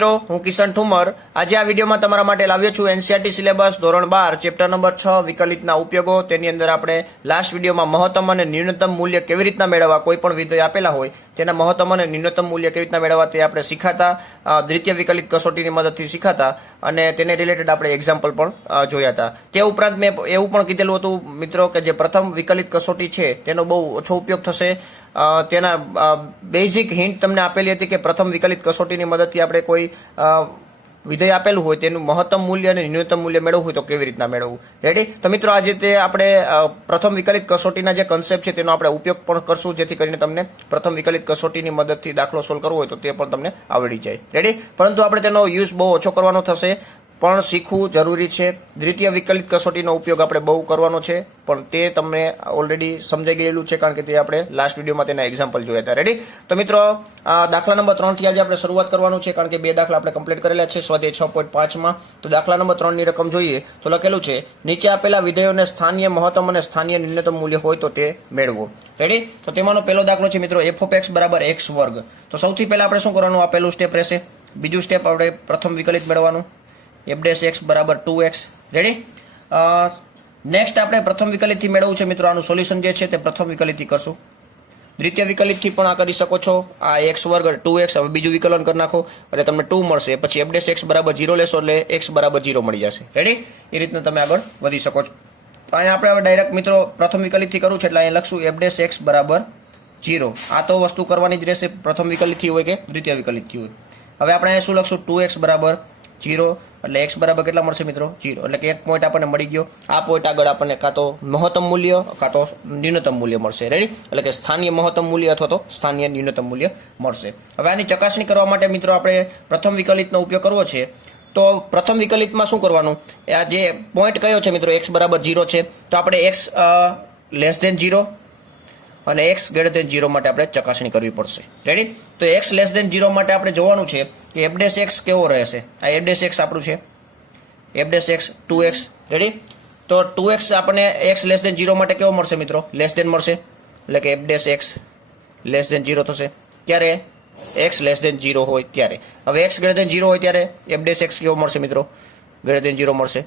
મિત્રો, હું કિશન ઠુમર આજે આ વિડીયોમાં તમારા માટે લાવ્યો છું એનસીઈઆરટી સિલેબસ ધોરણ 12 ચેપ્ટર નંબર 6 વિકલિતના ઉપયોગો. તેની અંદર આપણે લાસ્ટ વિડીયોમાં મહત્તમ અને ન્યૂનતમ મૂલ્ય કેવી રીતના મેળવવા, કોઈ પણ વિધેય આપેલા હોય તેના મહત્તમ અને ન્યૂનતમ મૂલ્ય કેવી રીતના મેળવવા તે આપણે શીખાતા, દ્વિતીય વિકલિત કસોટીની મદદથી શીખાતા અને તેને રિલેટેડ આપણે એક્ઝામ્પલ પણ જોયા હતા. તે ઉપરાંત મેં એવું પણ કીધેલું હતું મિત્રો કે જે પ્રથમ વિકલિત કસોટી છે તેનો બહુ ઓછો ઉપયોગ થશે. તેના બેઝિક હિન્ટ તમને આપેલી હતી કે પ્રથમ વિકલિત કસોટીની મદદથી આપણે કોઈ વિધેય આપેલું હોય તેનું મહત્તમ મૂલ્ય અને ન્યૂનતમ મૂલ્ય મેળવવું હોય તો કેવી રીતના મેળવવું. રેડી? તો મિત્રો આજે તે આપણે પ્રથમ વિકલિત કસોટીના જે કન્સેપ્ટ છે તેનો આપણે ઉપયોગ પણ કરશું, જેથી કરીને તમને પ્રથમ વિકલિત કસોટીની મદદથી દાખલો સોલ્વ કરવો હોય તો તે પણ તમને આવડી જાય. રેડી? પરંતુ આપણે તેનો યુઝ બહુ ઓછો કરવાનો થશે, પણ શીખવું જરૂરી છે. દ્વિતીય વિકલિત કસોટીનો ઉપયોગ આપણે બહુ કરવાનો છે, પણ તે તમને ઓલરેડી સમજાઈ ગયેલું છે કારણ કે તે આપણે લાસ્ટ વિડીયોમાં તેના એક્ઝામ્પલ જોયા હતા. રેડી? તો મિત્રો, દાખલા નંબર 3 થી આજે આપણે શરૂઆત કરવાનું છે કારણ કે બે દાખલા આપણે કમ્પ્લીટ કરેલા છે સ્વાધ્યાય 6.5 માં. તો દાખલા નંબર 3 ની રકમ જોઈએ તો લખેલું છે, નીચે આપેલા વિધેયોને સ્થાનીય મહત્તમ અને સ્થાનીય ન્યૂનતમ મૂલ્ય હોય તો તે મેળવો. રેડી? તો તેમાંનો પહેલો દાખલો છે મિત્રો f of x બરાબર x વર્ગ. તો સૌથી પહેલા આપણે શું કરવાનું, આ પહેલું સ્ટેપ રહેશે. બીજું સ્ટેપ આપણે પ્રથમ વિકલિત મેળવવાનું, f' બરાબર 2x. રેડી? નેક્સ્ટ આપણે પ્રથમ વિકલિતથી મેળવવું છે મિત્રો. આનું સોલ્યુશન જે છે તે પ્રથમ વિકલિતથી કરશું. દ્વિતીય વિકલિતથી પણ આ કરી શકો છો. આ x વર્ગ 2x, હવે બીજું વિકલન કરી નાખો એટલે તમને 2 મળશે. પછી f' બરાબર 0 લેશો એટલે x બરાબર 0 મળી જશે. રેડી? એ રીતના તમે આગળ વધી શકો છો. તો અહીંયા આપણે હવે ડાયરેક્ટ મિત્રો પ્રથમ વિકલિતથી કરવું છે એટલે અહીંયા લખશું f' બરાબર 0. આ તો વસ્તુ કરવાની જ રહેશે, પ્રથમ વિકલિતથી હોય કે દ્વિતીય વિકલિતથી હોય. હવે આપણે અહીંયા શું લખશું, 2x બરાબર 0 એટલે x બરાબર કેટલા મળશે મિત્રો, 0. એટલે કે એક પોઈન્ટ આપણને મળી ગયો. આ પોઈન્ટ આગળ આપણને કાં તો મહત્તમ મૂલ્ય કાં તો ન્યૂનતમ મૂલ્ય મળશે. રેડી? એટલે કે સ્થાનીય મહત્તમ મૂલ્ય અથવા તો સ્થાનીય ન્યૂનતમ મૂલ્ય મળશે. હવે આની ચકાસણી કરવા માટે મિત્રો આપણે પ્રથમ વિકલિતનો ઉપયોગ કરવો છે. તો પ્રથમ વિકલિતમાં શું કરવાનું, આ જે પોઈન્ટ કયો છે મિત્રો, x બરાબર 0 છે, તો આપણે x લેસ ધેન 0 અને x ગ્રેટર ધેન 0 માટે આપણે ચકાસણી કરવી પડશે. રેડી? તો x લેસ ધેન 0 માટે આપણે જોવાનું છે કે f' કેવો રહેશે. આ f' આપણું છે, f' 2x. રેડી? તો 2x આપણને x લેસ ધેન 0 માટે કેવો મળશે મિત્રો, લેસ ધેન મળશે. એટલે કે f' લેસ ધેન 0 થશે. ક્યારે? x લેસ ધેન 0 હોય ત્યારે. હવે x ગ્રેટર ધેન 0 હોય ત્યારે f' કેવો મળશે મિત્રો, ગ્રેટર ધેન 0 મળશે.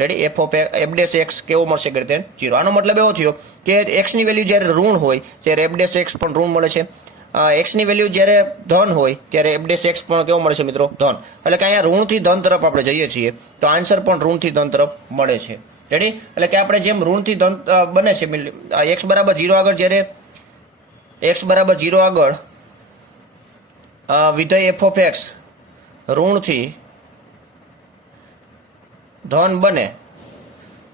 રેડી? f' કેવો મળશે, ગ્રેટર ધેન 0. આનો મતલબ એવો થયો કે x ની વેલ્યુ જ્યારે ઋણ હોય ત્યારે f' પણ ઋણ મળે છે. x ની વેલ્યુ જ્યારે ધન હોય ત્યારે f' પણ કેવો મળે છે મિત્રો, ધન. એટલે કે અહીંયા ઋણથી ધન તરફ આપણે જઈએ છીએ તો આન્સર પણ ઋણથી ધન તરફ મળે છે. રેડી? એટલે કે આપણે જેમ ઋણથી ધન બને છે, x બરાબર 0 આગળ જ્યારે x બરાબર 0 આગળ વિધેય f of x ઋણથી ધન બને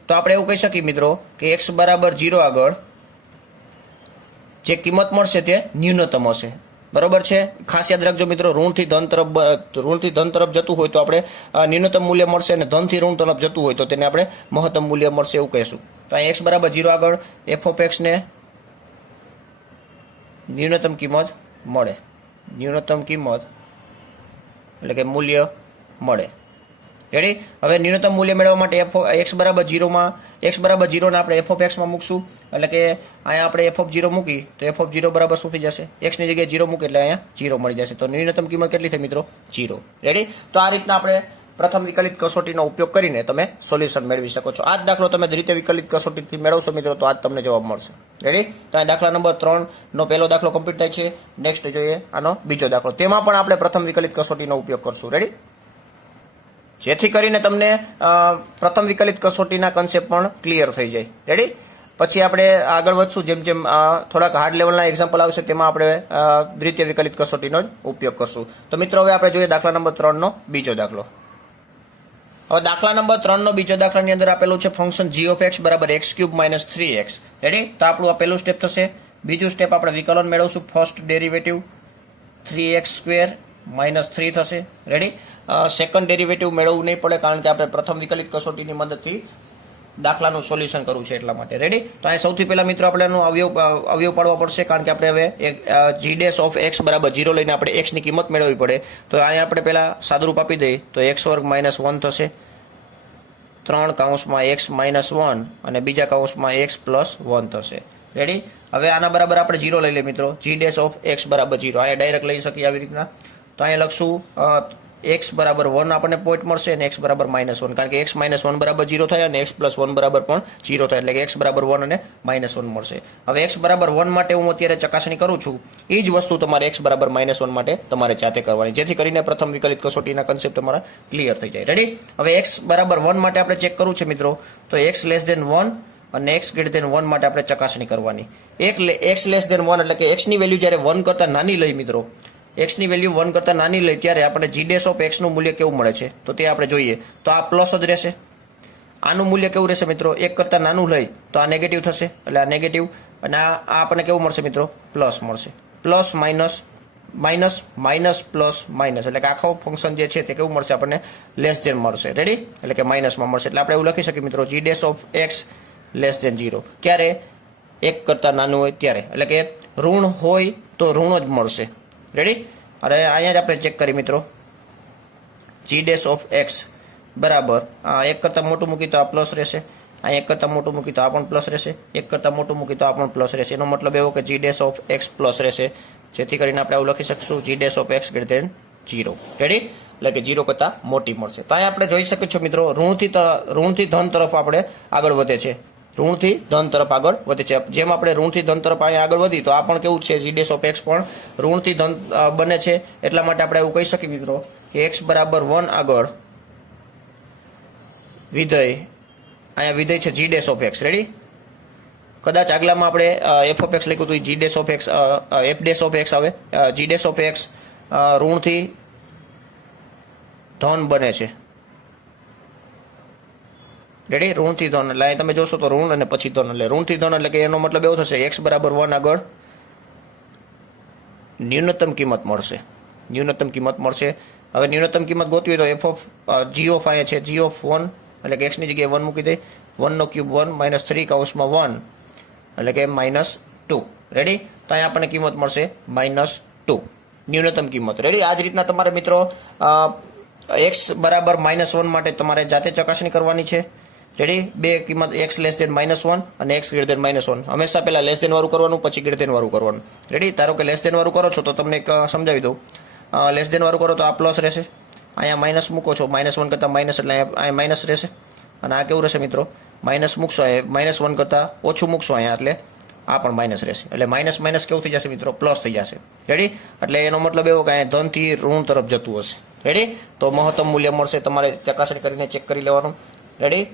તો આપણે એવું કહી શકીએ મિત્રો કે x બરાબર 0 આગળ જે કિંમત મળશે તે ન્યૂનતમ હશે. બરોબર છે? ખાસ યાદ રાખજો મિત્રો, ઋણથી ધન તરફ જતું હોય તો આપણે ન્યૂનતમ મૂલ્ય મળશે અને ધનથી ઋણ તરફ જતું હોય તો તેને આપણે મહત્તમ મૂલ્ય મળશે એવું કહીશું. તો અહીં x બરાબર 0 આગળ f of x ને ન્યૂનતમ કિંમત મળે. ન્યૂનતમ કિંમત એટલે કે મૂલ્ય મળે. રેડી? હવે ન્યૂનતમ મૂલ્ય મેળવવા માટે x બરાબર 0 માં x બરાબર 0 ને આપણે f of x માં મૂકશું. એટલે કે અહીંયા આપણે f of 0 મૂકી તો f of 0 બરાબર શું થઈ જશે, x ની જગ્યાએ 0 મૂકી એટલે અહીંયા 0 મળી જશે. તો ન્યૂનતમ કિંમત કેટલી થઈ મિત્રો, 0. રેડી? તો આ રીતના આપણે પ્રથમ વિકલિત કસોટીનો ઉપયોગ કરીને તમે સોલ્યુશન મેળવી શકો છો. આ જ દાખલો તમે દ્વિતીય વિકલિત કસોટીથી મેળવશો મિત્રો તો આજ તમને જવાબ મળશે. રેડી? તો આ દાખલા નંબર 3 નો પહેલો દાખલો કમ્પ્લીટ થાય છે. નેક્સ્ટ જોઈએ આનો બીજો દાખલો. તેમાં પણ આપણે પ્રથમ વિકલિત કસોટીનો ઉપયોગ કરશું. રેડી? જેથી કરીને તમને પ્રથમ વિકલિત કસોટીના કન્સેપ્ટ પણ ક્લિયર થઈ જાય. રેડી? પછી આપણે આગળ વધશું, જેમ જેમ થોડાક હાર્ડ લેવલના એક્ઝામ્પલ આવશે તેમાં આપણે દ્વિતીય વિકલિત કસોટીનો જ ઉપયોગ કરશું. તો મિત્રો હવે આપણે જોઈએ દાખલા નંબર 3 નો બીજો દાખલો. હવે દાખલા નંબર 3 નો બીજો દાખલાની અંદર આપેલું છે ફંક્શન g of x બરાબર x³ - 3x. રેડી? તો આપણું આ પહેલું સ્ટેપ થશે. બીજું સ્ટેપ આપણે વિકલન મેળવશું, ફર્સ્ટ ડેરિવેટિવ 3x² - 3 થશે. રેડી? સેકન્ડ ડેરિવેટિવ મેળવવું નહીં પડે કારણ કે આપણે પ્રથમ વિકલિત કસોટીની મદદથી દાખલાનું સોલ્યુશન કરવું છે એટલા માટે. રેડી? તો અહીં સૌથી પહેલા મિત્રો આપણે એનો અવયવ પાડવા પડશે કારણ કે આપણે હવે g' of x બરાબર 0 લઈને આપણે x ની કિંમત મેળવવી પડે. તો અહીંયા આપણે પહેલા સાદુરૂપ આપી દઈએ તો x² - 1 થશે, 3 કૌંસમાં x - 1 અને બીજા કૌંસમાં x + 1 થશે. રેડી? હવે આના બરાબર આપણે 0 લઈ લઈએ મિત્રો, g' of x બરાબર 0. અહીંયા ડાયરેક્ટ લઈ શકીએ આવી રીતના. તો અહીંયા લખશું એક્સ બરાબર 1 આપણને પોઈન્ટ મળશે અને એક્સ બરાબર -1, કારણ કે એક્સ -1 બરાબર 0 થાય અને એક્સ +1 બરાબર પણ 0 થાય, એટલે કે એક્સ બરાબર 1 અને -1 મળશે. હવે એક્સ બરાબર 1 માટે હું અત્યારે ચકાસણી કરું છું, એ જ વસ્તુ તમારે એક્સ બરાબર -1 માટે તમારે જાતે કરવાની, જેથી કરીને પ્રથમ વિકલિત કસોટીના કન્સેપ્ટ તમારા ક્લિયર થઈ જાય. રેડી? હવે એક્સ બરાબર 1 માટે આપણે ચેક કરવું છે મિત્રો, તો એક્સ <1 અને એક્સ <1 માટે આપણે ચકાસણી કરવાની. એક્સ <1 એટલે કે એક્સની વેલ્યુ જ્યારે 1 કરતાં નાની લઈ મિત્રો, એક્સની વેલ્યુ 1 કરતાં નાની લઈ ત્યારે આપણે g' ઓફ એક્સનું મૂલ્ય કેવું મળે છે તો તે આપણે જોઈએ. તો આ પ્લસ જ રહેશે. આનું મૂલ્ય કેવું રહેશે મિત્રો, 1 કરતાં નાનું લઈ તો આ નેગેટિવ થશે, એટલે આ નેગેટિવ, અને આ આપણને કેવું મળશે મિત્રો, પ્લસ મળશે. Plus minus minus minus plus minus, એટલે કે આખો ફંક્શન જે છે તે કેવું મળશે આપણને, લેસ ધેન મળશે. રેડી? એટલે કે માઇનસમાં મળશે. એટલે આપણે એવું લખી શકીએ મિત્રો, g' ઓફ એક્સ <0. ક્યારે? 1 કરતાં નાનું હોય ત્યારે, એટલે કે ઋણ હોય તો ઋણ જ મળશે. રેડી? અને અહીંયા જ આપણે ચેક કરીએ મિત્રો, g' ઓફ એક્સ બરાબર 1 કરતાં મોટું મૂકી તો આ પ્લસ રહેશે, અહીંયા 1 કરતાં મોટું મૂકી તો આ પણ પ્લસ રહેશે, 1 કરતાં મોટું મૂકી તો આ પણ પ્લસ રહેશે. એનો મતલબ એવો કે g' ઓફ એક્સ પ્લસ રહેશે, જેથી કરીને આપણે આવું લખી શકશું, g' ઓફ એક્સ <0. રેડી? એટલે કે 0 કરતાં મોટી મળશે. તો અહીંયા આપણે જોઈ શકીએ છો મિત્રો, ઋણથી ધન તરફ આપણે આગળ વધે છે, ઋણથી ધન તરફ આગળ વધે છે. જેમ આપણે ઋણથી ધન તરફ અહીંયા આગળ વધી તો આ પણ કેવું છે, g' ઓફ એક્સ પણ ઋણથી ધન બને છે. એટલા માટે આપણે એવું કહી શકીએ મિત્રો કે એક્સ બરાબર 1 આગળ વિધેય, અહીંયા વિધેય છે g' ઓફ એક્સ. રેડી? કદાચ આગલામાં આપણે f ઓફ એક્સ લખ્યું તો g' of x f' of x આવે, g' ઓફ એક્સ ઋણથી ધન બને છે. રેડી? ઋણથી ધન, એટલે અહીં તમે જોશો તો ઋણ અને પછી ધન, એટલે ઋણથી ધન, એટલે કે એનો મતલબ એવો થશે, એક્સ બરાબર 1 આગળ ન્યૂનતમ કિંમત મળશે. ન્યૂનતમ કિંમત મળશે. હવે ન્યૂનતમ કિંમત ગોતવી હોય તો g ઓફ અહીંયા છે, g ઓફ 1, એટલે કે એક્સની જગ્યાએ 1 મૂકી દે, 1 નો ક્યુબ 1 -3 કૌંસમાં 1, એટલે કે -2. રેડી? તો અહીંયા આપણને કિંમત મળશે -2, ન્યૂનતમ કિંમત. રેડી? આ જ રીતના તમારે મિત્રો એક્સ બરાબર -1 માટે તમારે જાતે ચકાસણી કરવાની છે. રેડી? બે કિંમત એક્સ <-1 અને એક્સ <-1. હંમેશા પહેલા લેસ ધેન વાળું કરવાનું, પછી ગ્રેટર વાળું કરવાનું. રેડી? ધારો કે લેસ ધેન વાળું કરો છો તો તમને એક સમજાવી દઉં, લેસ ધેન વાળું કરો તો આ પ્લસ રહેશે, અહીંયા માઇનસ મૂકો છો, -1 કરતાં માઇનસ, એટલે અહીંયા માઇનસ રહેશે, અને આ કેવું રહેશે મિત્રો, માઇનસ મૂકશો, -1 કરતાં ઓછું મૂકશો અહીંયા, એટલે આ પણ માઇનસ રહેશે, એટલે માઇનસ માઇનસ કેવું થઈ જશે મિત્રો, પ્લસ થઈ જશે. રેડી? એટલે એનો મતલબ એવો કે અહીંયા ધનથી ઋણ તરફ જતું હશે. રેડી? તો મહત્તમ મૂલ્ય મળશે, તમારે ચકાસણી કરીને ચેક કરી લેવાનું. રેડી?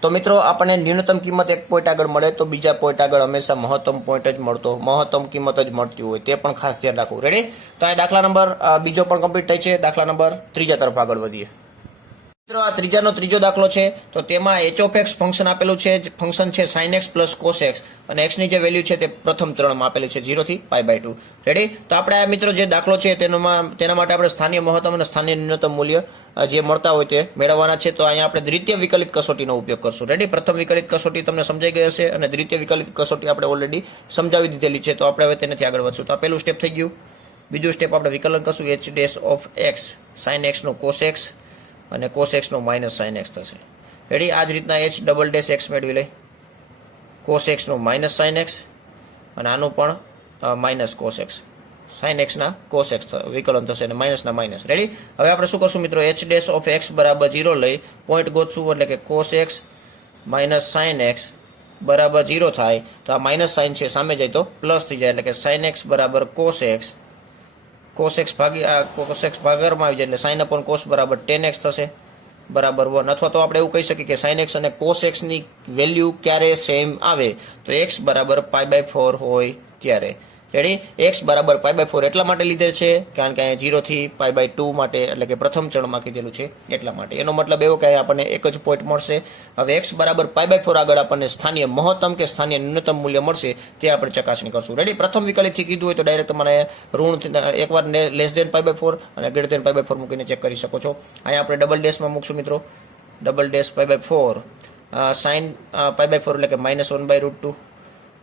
તો મિત્રો આપણને ન્યૂનતમ કિંમત એક પોઈન્ટ આગળ મળે તો બીજા પોઈન્ટ આગળ હંમેશા મહત્તમ પોઈન્ટ જ મળતો, મહત્તમ કિંમત જ મળતી હોય, તે પણ ખાસ ધ્યાન રાખવું. રેડી? તો અહીં દાખલા નંબર બીજો પણ કમ્પ્લીટ થાય છે. દાખલા નંબર 3 તરફ આગળ વધીએ. મિત્રો આ ત્રીજો દાખલો છે, તો તેમાં h ઓફ એક્સ ફંક્શન આપેલું છે, ફંક્શન છે sin x plus cos x, અને x ની જે વેલ્યુ છે તે પ્રથમ ત્રણમાં આપેલી છે 0 થી π/2. રેડી? તો આપણે આ મિત્રો જે દાખલો છે તેના માટે આપણે સ્થાનીય મહત્તમ અને સ્થાનીય ન્યૂનતમ મૂલ્ય જે મળતા હોય તે મેળવવાના છે. તો અહીંયા આપણે દ્વિતીય વિકલિત કસોટીનો ઉપયોગ કરશું. રેડી? પ્રથમ વિકલિત કસોટી તમને સમજાઈ ગઈ હશે, અને દ્વિતીય વિકલિત કસોટી આપણે ઓલરેડી સમજાવી દીધેલી છે, તો આપણે હવે તેનાથી આગળ વધશું. તો આ પહેલું સ્ટેપ થઈ ગયું. બીજું સ્ટેપ આપણે વિકલન કરશું, h' of x sin x નો cos x અને cos x નો માઇનસ sin x થશે. રેડી? આ જ રીતના h" x મેળવી લઈ, cos x નો માઇનસ sin x, અને આનું પણ minus cos x, sin x ના cos x વિકલન થશે, અને માઇનસ ના માઇનસ. રેડી? હવે આપણે શું કરશું મિત્રો, h' ઓફ x બરાબર 0 લઈ પોઈન્ટ ગોતશું, એટલે કે cos x minus sin x બરાબર 0 થાય તો આ માઇનસ સાઇન છે સામે જાય તો પ્લસ થઈ જાય, એટલે કે sin x બરાબર cos x, cos x ભાગાકારમાં આવી જાય, એટલે sin upon cos બરાબર tan x થશે, બરાબર 1. અથવા તો આપણે એવું કહી શકીએ કે sin x અને cos x ની વેલ્યુ ક્યારે સેમ આવે તો x બરાબર π/4 હોય ત્યારે. રેડી? x બરાબર π/4 એટલા માટે લીધે છે કારણ કે અહીંયા 0 થી π/2 માટે, એટલે કે પ્રથમ ચણમાં કીધેલું છે એટલા માટે. એનો મતલબ એવો કે આપણને એક જ પોઈન્ટ મળશે. હવે x બરાબર π/4 આગળ આપણને સ્થાનીય મહત્તમ કે સ્થાનીય ન્યૂનતમ મૂલ્ય મળશે તે આપણે ચકાસણી કરશું. રેડી? પ્રથમ વિકલિતથી કીધું હોય તો ડાયરેક્ટ તમારે ઋણ એકવાર -π/4 અને -π/4 મૂકીને ચેક કરી શકો છો. અહીંયા આપણે ડબલ ડેશમાં મૂકશું મિત્રો, $π/4 sin π/4 એટલે કે -1/√2,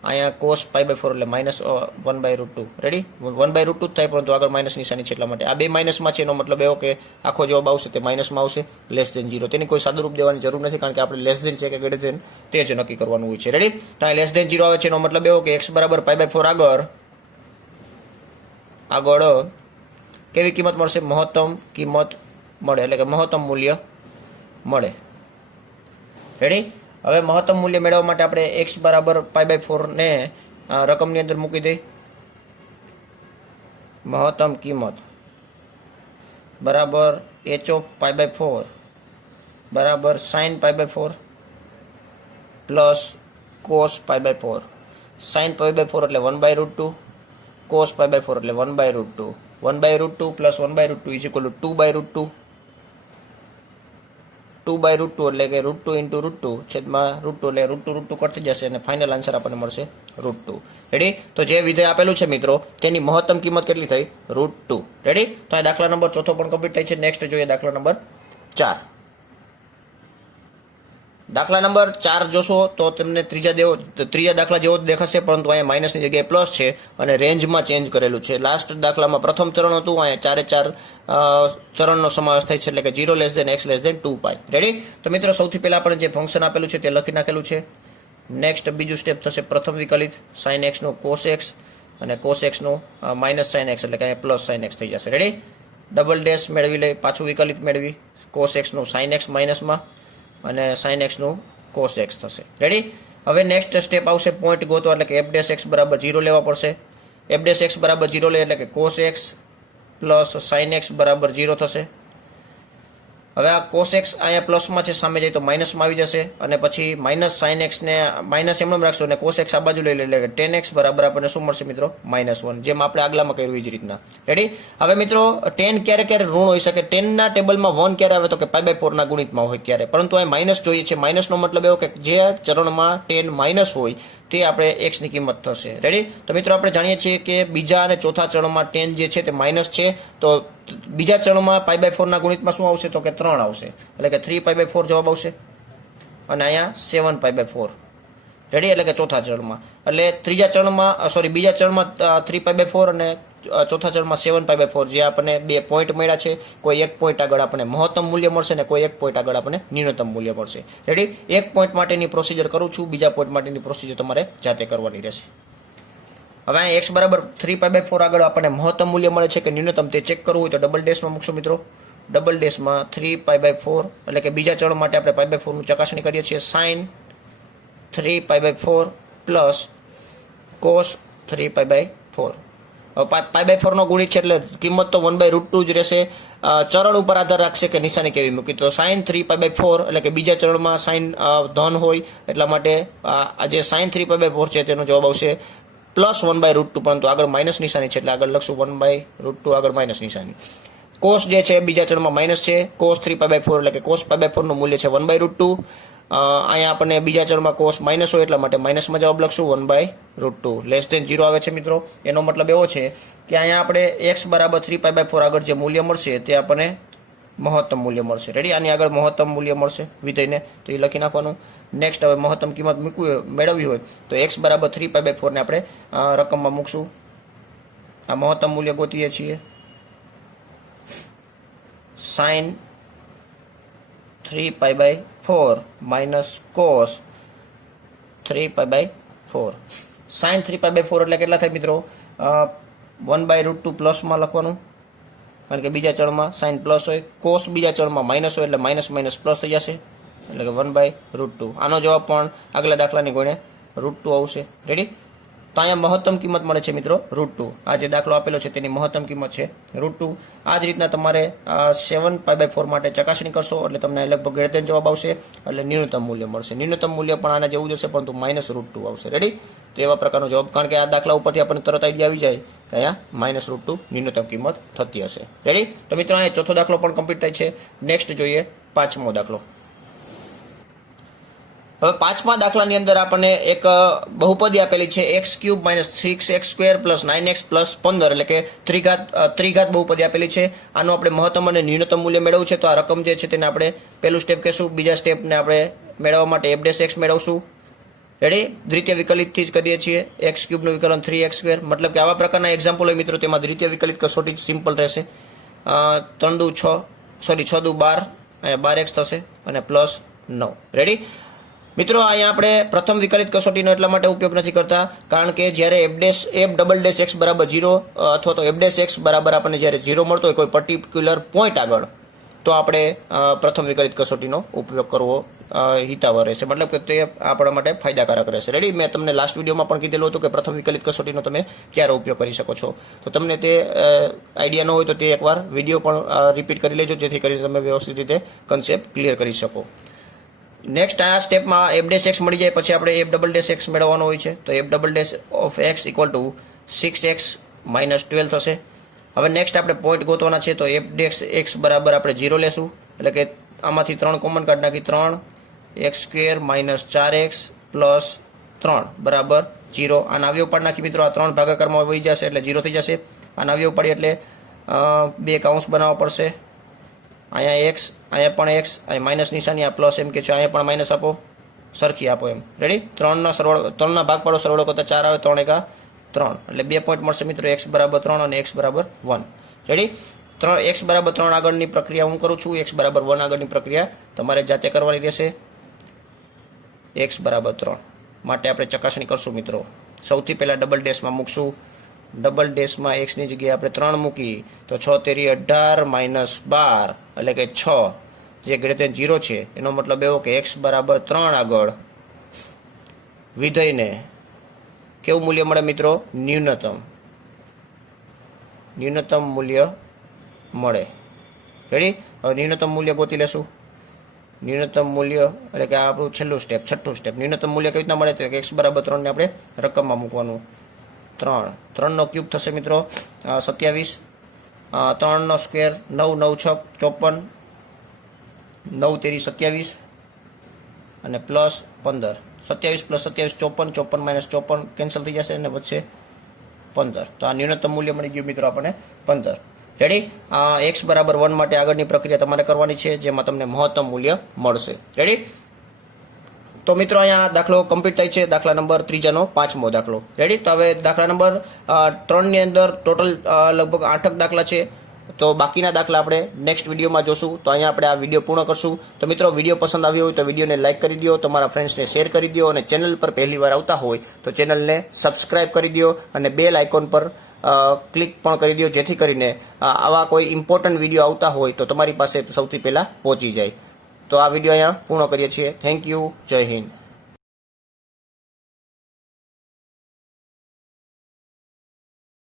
અહીંયા cos π/4 એટલે -1/√2. રેડી? 1/√2 જ થાય, પરંતુ આગળ માઇનસ નિશાની છે એટલા માટે આ બે માઇનસમાં છે. એનો મતલબ એવો કે આખો જવાબ આવશે તે માઇનસમાં આવશે, <0. તેની કોઈ સાદુરૂપ દેવાની જરૂર નથી, કારણ કે આપણે લેસ ધેન છે કે ગ્રેટર ધેન તે જ નક્કી કરવાનું હોય છે. રેડી? તો અહીં <0 આવે છે, એનો મતલબ એવો કે x બરાબર π/4 આગળ કેવી કિંમત મળશે? મહત્તમ કિંમત મળે, એટલે કે મહત્તમ મૂલ્ય મળે. રેડી? હવે મહત્તમ મૂલ્ય મેળવવા માટે આપણે x બરાબર π/4 ને રકમની અંદર મૂકી દઈએ. મહત્તમ કિંમત બરાબર h of π/4 બરાબર sin π/4 પ્લસ cos π/4. sin π/4 એટલે 1/√2, cos π/4 એટલે 1/√2. 1/√2 પ્લસ 1/√2 ઇઝ ઇક્વલ ટુ 2/√2. 2/√2 એટલે કે √2 ઇન્ટુ √2 છેદમાં √2 એટલે √2 કટ થઈ જશે અને ફાઇનલ આન્સર આપણને મળશે √2. રેડી? તો જે વિધેય આપેલું છે મિત્રો તેની મહત્તમ કિંમત કેટલી થઈ? √2. રેડી? તો આ દાખલા નંબર ચોથો પણ કમ્પ્લીટ થાય છે. નેક્સ્ટ જોઈએ દાખલા નંબર 4. દાખલા નંબર 4 જોશો તો તમને ત્રીજા દાખલા જેવો જ દેખાશે, પરંતુ અહીંયા માઇનસની જગ્યાએ પ્લસ છે અને રેન્જમાં ચેન્જ કરેલું છે. લાસ્ટ દાખલામાં પ્રથમ ચરણ હતું, અહીંયા 4 ચરણનો સમાવેશ થાય છે, એટલે કે 0 less than x less than 2π. Ready? તો મિત્રો સૌથી પહેલા આપણે જે ફંક્શન આપેલું છે તે લખી નાખેલું છે. નેક્સ્ટ બીજું સ્ટેપ થશે પ્રથમ વિકલિત sin x નું cos x અને cos x નું માઇનસ sin x, એટલે કે અહીંયા પ્લસ sin x થઈ જશે. રેડી? ડબલ ડેશ મેળવી લઈ, પાછું વિકલિત મેળવી cos x નું sin x માઇનસમાં અને sin x નું cos x થશે. રેડી? હવે નેક્સ્ટ સ્ટેપ આવશે પોઈન્ટ ગોતવા, એટલે કે f' બરાબર 0 લેવા પડશે. f' બરાબર 0 લે એટલે કે cos x plus sin x બરાબર 0 થશે. હવે આ cos x અહીંયા પ્લસમાં છે, સામે જાય તો માઇનસમાં આવી જશે અને પછી માઇનસ sin x ને માઇનસ એમનો રાખશો અને cos x આ બાજુ લઈ લે એટલે કે tan x બરાબર આપણને શું મળશે મિત્રો? -1, જેમ આપણે આગલામાં કર્યું એ જ રીતના. રેડી? હવે મિત્રો tan ક્યારે ક્યારે ઋણ હોઈ શકે? tan ના ટેબલમાં 1 ક્યારે આવે તો કે π/4 ના ગુણિતમાં હોય ત્યારે, પરંતુ અહીં માઇનસ જોઈએ છે. માઇનસનો મતલબ એવો કે જે ચરણમાં tan માઇનસ હોય તે આપણે x ની કિંમત થશે. રેડી? તો મિત્રો આપણે જાણીએ છીએ કે બીજા અને ચોથા ચરણમાં tan જે છે તે માઇનસ છે, તો બીજા ચરણમાં π/4 ના ગુણિતમાં શું આવશે તો કે 3 આવશે, એટલે કે 3π/4 જવાબ આવશે અને અહીંયા 7π/4. રેડી? એટલે કે ચોથા ચરણમાં, એટલે બીજા ચરણમાં 3π/4 અને ચોથા ચરણમાં 7π/4, જે આપણને 2 પોઈન્ટ મળ્યા છે. કોઈ એક પોઈન્ટ આગળ આપણને મહત્તમ મૂલ્ય મળશે અને કોઈ એક પોઈન્ટ આગળ આપણને ન્યૂનતમ મૂલ્ય મળશે. રેડી? એક પોઈન્ટ માટેની પ્રોસિજર કરું છું, બીજા પોઈન્ટ માટેની પ્રોસિજર તમારે જાતે કરવાની રહેશે. હવે અહીં x બરાબર 3π/4 આગળ આપણને મહત્તમ મૂલ્ય મળે છે કે ન્યૂનતમ તે ચેક કરવું હોય તો ડબલ ડેશમાં મૂકશો મિત્રો. ડબલ ડેશમાં 3π/4 એટલે કે બીજા ચરણ માટે આપણે π/4 નું ચકાસણી કરીએ છીએ. sin 3π/4 plus cos 3π/4. π/4 નો ગુણિત છે એટલે કિંમત તો 1/√2 જ રહેશે. ચરણ ઉપર આધાર રાખશે કે નિશાની કેવી મૂકી. તો sin 3π/4 એટલે કે બીજા ચરણમાં sin ધન હોય એટલા માટે આ જે sin 3π/4 છે તેનો જવાબ આવશે પ્લસ 1/√2, પરંતુ આગળ માઇનસ નિશાની છે એટલે આગળ લખશું 1/√2, આગળ માઇનસ નિશાની. cos જે છે બીજા ચરણમાં માઇનસ છે, cos 3π/4 એટલે કે cos π/4 નું મૂલ્ય છે 1/√2. અહીંયા આપણને બીજા ચરણમાં cos માઇનસ હોય એટલા માટે માઇનસમાં જવાબ લખશું 1/√2. લેસ દેન 0 આવે છે મિત્રો. એનો મતલબ એવો છે કે અહીંયા આપણે x બરાબર 3π/4 આગળ જે મૂલ્ય મળશે તે આપણને મહત્તમ મૂલ્ય મળશે. રેડી? આની આગળ મહત્તમ મૂલ્ય મળશે વિધેયને, તો એ લખી નાખવાનું. નેક્સ્ટ હવે મહત્તમ કિંમત મેળવવી હોય તો x બરાબર 3π/4 ને આપણે રકમમાં મૂકશું. આ મહત્તમ મૂલ્ય ગોતીએ છીએ. sin 3π/4 minus cos 3π/4. sin 3π/4 એટલે કેટલા થાય મિત્રો? 1/√2 પ્લસમાં લખવાનું, કારણ કે બીજા ચરણમાં sin પ્લસ હોય. cos બીજા ચરણમાં માઇનસ હોય એટલે માઇનસ માઇનસ પ્લસ થઈ જશે, એટલે કે 1/√2. આનો જવાબ પણ આગલા દાખલાની ગુણે √2 આવશે. રેડી? તો અહીંયા મહત્તમ કિંમત મળે છે મિત્રો √2. આ જે દાખલો આપેલો છે તેની મહત્તમ કિંમત છે √2. આ જ રીતના તમારે 7π/4 માટે ચકાસણી કરશો એટલે તમને લગભગ ગેરતેન જવાબ આવશે, એટલે ન્યૂનતમ મૂલ્ય મળશે. ન્યૂનતમ મૂલ્ય પણ આના જેવું જ હશે, પરંતુ -√2 આવશે. રેડી? તો એવા પ્રકારનો જવાબ, કારણ કે આ દાખલા ઉપરથી આપણને તરત આઈડિયા આવી જાય કે અહીંયા -√2 ન્યૂનતમ કિંમત થતી હશે. રેડી? તો મિત્રો અહીંયા ચોથો દાખલો પણ કમ્પ્લીટ થાય છે. નેક્સ્ટ જોઈએ પાંચમો દાખલો. હવે પાંચમા દાખલાની અંદર આપણને એક બહુપદી આપેલી છે x³ - 6x² + 9x + 15, એટલે કે ત્રિઘાત બહુપદી આપેલી છે. આનું આપણે મહત્તમ અને ન્યૂનતમ મૂલ્ય મેળવવું છે. તો આ રકમ જે છે તેને આપણે પહેલું સ્ટેપ કહેશું. બીજા સ્ટેપને આપણે મેળવવા માટે f' મેળવશું. રેડી? દ્વિતીય વિકલિતથી જ કરીએ છીએ. x³ નું વિકલન 3x². મતલબ કે આવા પ્રકારના એક્ઝામ્પલ હોય મિત્રો, તેમાં દ્વિતીય વિકલિત કસોટી સિમ્પલ રહેશે. 3 દુ 6, 6 દુ 12, અહીંયા 12x થશે અને +9. રેડી? મિત્રો અહીંયા આપણે પ્રથમ વિકલિત કસોટીનો એટલા માટે ઉપયોગ નથી કરતા કારણ કે જ્યારે એફ ડબલ ડેશ એક્સ બરાબર 0 અથવા તો એફ ડેશ એક્સ બરાબર આપણને જ્યારે 0 મળતો હોય કોઈ પર્ટિક્યુલર પોઈન્ટ આગળ, તો આપણે પ્રથમ વિકલિત કસોટીનો ઉપયોગ કરવો હિતાવહ રહેશે, મતલબ કે તે આપણા માટે ફાયદાકારક રહેશે. રેડી, મેં તમને લાસ્ટ વિડીયોમાં પણ કીધેલું હતું કે પ્રથમ વિકલિત કસોટીનો તમે ક્યારે ઉપયોગ કરી શકો છો. તો તમને તે આઈડિયા ન હોય તો તે એકવાર વિડીયો પણ રિપીટ કરી લેજો, જેથી કરીને તમે વ્યવસ્થિત રીતે કન્સેપ્ટ ક્લિયર કરી શકો. નેક્સ્ટ આ સ્ટેપમાં એફ ડેશ એક્સ મળી જાય પછી આપણે એફ ડબલ ડેશ એક્સ મેળવવાનો હોય છે. તો F double dash of x equal to 6x minus 12 થશે. હવે નેક્સ્ટ આપણે પોઈન્ટ ગોતવાના છે. તો એફ ડેશ એક્સ બરાબર આપણે 0 લેશું, એટલે કે આમાંથી 3 કોમન કાઢી નાખી. 3x² માઇનસ 4x પ્લસ 3 બરાબર 0. આના અવયવ પાડી નાખી મિત્રો. આ 3 ભાગાકારમાં વહી જશે એટલે 0 થઈ જશે. આના અવયવ પાડી એટલે 2 કૌંસ બનાવવા પડશે. અહીંયા x, અહીંયા પણ x, અહીંયા માઇનસ નિશાની, આ પ્લસ એમ કે છે, અહીંયા પણ માઇનસ આપો, સરખી આપો એમ. રેડી, 3ના ભાગ પાડો, સરવાળો કરતા 4 આવે, 3 એકા 3, એટલે 2 પોઈન્ટ મળશે મિત્રો. x બરાબર 3 અને x બરાબર 1. રેડી, x બરાબર 3 આગળની પ્રક્રિયા હું કરું છું, x બરાબર 1 આગળની પ્રક્રિયા તમારે જાતે કરવાની રહેશે. x બરાબર 3 માટે આપણે ચકાસણી કરશું મિત્રો. સૌથી પહેલાં ડબલ ડેશમાં મૂકશું. ડબલ ડેશમાં એક્સની જગ્યાએ આપણે 3 મૂકી તો 6 તેરી 18 માઇનસ 12 એટલે કે 6 જે ગ્રેટર 0 છે. એનો મતલબ એવો કે એક્સ બરાબર 3 આગળ વિધેયને કેવું મૂલ્ય મળે મિત્રો? ન્યૂનતમ મૂલ્ય મળે. રેડી, હવે ન્યૂનતમ મૂલ્ય ગોતી લેશું. ન્યૂનતમ મૂલ્ય એટલે કે આપણું છેલ્લું સ્ટેપ, છઠ્ઠું સ્ટેપ. ન્યૂનતમ મૂલ્ય કેવી રીતના મળે? તો એક્સ બરાબર 3 ને આપણે રકમમાં મૂકવાનું. 3નો ક્યુબ થશે મિત્રો 27. 3નો સ્ક્વેર 9, 9 6 54, 9 તેરી 27 અને પ્લસ 15. 27 પ્લસ 27 54, 54 માઇનસ 54 કેન્સલ થઈ જશે અને વચ્ચે 15. તો આ ન્યૂનતમ મૂલ્ય મળી ગયું મિત્રો આપણને 15. રેડી, એક્સ બરાબર 1 માટે આગળની પ્રક્રિયા તમારે કરવાની છે, જેમાં તમને મહત્તમ મૂલ્ય મળશે. રેડી, તો મિત્રો અહીંયા દાખલો કમ્પ્લીટ થાય છે. દાખલા નંબર 3નો 5મો દાખલો. રેડી, તો હવે દાખલા નંબર 3ની અંદર ટોટલ લગભગ 8 દાખલા છે. તો બાકીના દાખલા આપણે નેક્સ્ટ વિડીયોમાં જોશું. તો અહીંયા આપણે આ વિડીયો પૂર્ણ કરશું. તો મિત્રો વિડીયો પસંદ આવ્યો હોય તો વિડીયોને લાઇક કરી દો, તમારા ફ્રેન્ડ્સને શેર કરી દો, અને ચેનલ પર પહેલીવાર આવતા હોય તો ચેનલને સબસ્ક્રાઇબ કરી દો અને બેલ આઇકોન પર ક્લિક પણ કરી દો, જેથી કરીને આવા કોઈ ઇમ્પોર્ટન્ટ વિડીયો આવતા હોય તો તમારી પાસે સૌથી પહેલાં પહોંચી જાય. તો આ વિડીયો અહીંયા પૂર્ણ કરીએ છીએ. Thank you. જય હિન્દ.